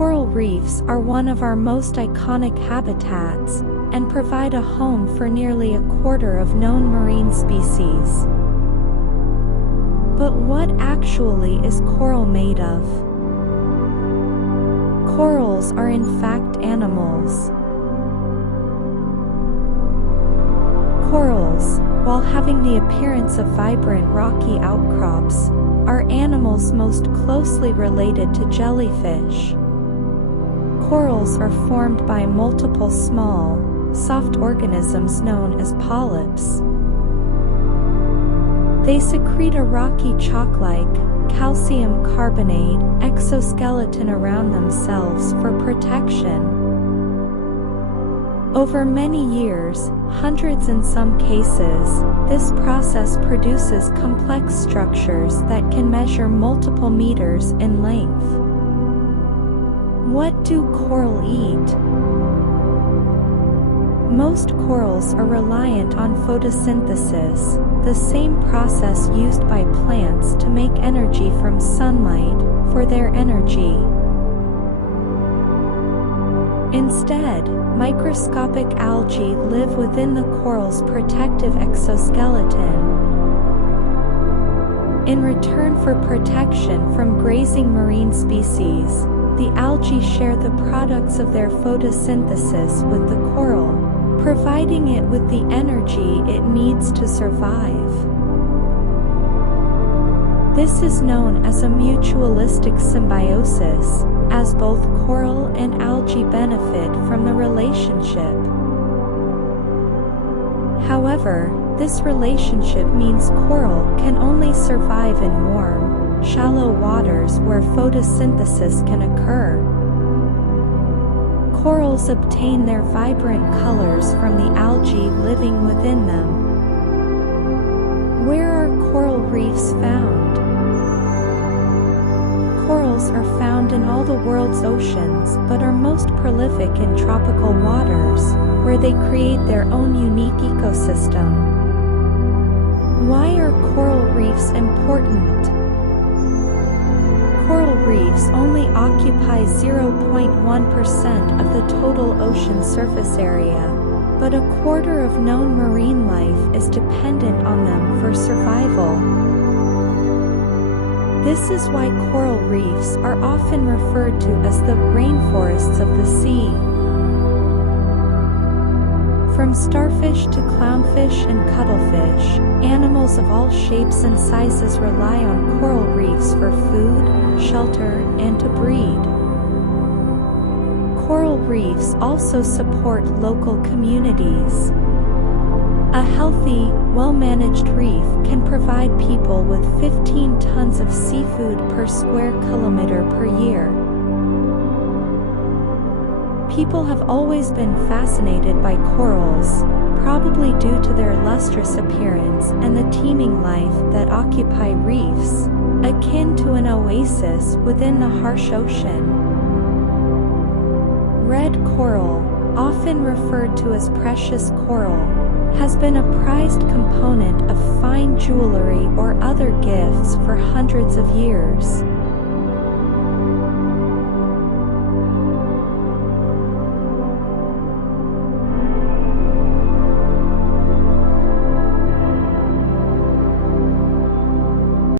Coral reefs are one of our most iconic habitats, and provide a home for nearly a quarter of known marine species. But what actually is coral made of? Corals are in fact animals. Corals, while having the appearance of vibrant rocky outcrops, are animals most closely related to jellyfish. Corals are formed by multiple small, soft organisms known as polyps. They secrete a rocky chalk-like, calcium carbonate exoskeleton around themselves for protection. Over many years, hundreds in some cases, this process produces complex structures that can measure multiple meters in length. What do coral eat? Most corals are reliant on photosynthesis, the same process used by plants to make energy from sunlight, for their energy. Instead, microscopic algae live within the coral's protective exoskeleton. In return for protection from grazing marine species, the algae share the products of their photosynthesis with the coral, providing it with the energy it needs to survive. This is known as a mutualistic symbiosis, as both coral and algae benefit from the relationship. However, this relationship means coral can only survive in warm, shallow waters where photosynthesis can occur. Corals obtain their vibrant colors from the algae living within them. Where are coral reefs found? Corals are found in all the world's oceans but are most prolific in tropical waters, where they create their own unique ecosystem. Why are coral reefs important? Coral reefs only occupy 0.1% of the total ocean surface area, but a quarter of known marine life is dependent on them for survival. This is why coral reefs are often referred to as the rainforests of the sea. From starfish to clownfish and cuttlefish, animals of all shapes and sizes rely on coral reefs for food, shelter, and to breed. Coral reefs also support local communities. A healthy, well-managed reef can provide people with 15 tons of seafood per square kilometer per year. People have always been fascinated by corals, probably due to their lustrous appearance and the teeming life that occupy reefs, akin to an oasis within the harsh ocean. Red coral, often referred to as precious coral, has been a prized component of fine jewelry or other gifts for hundreds of years.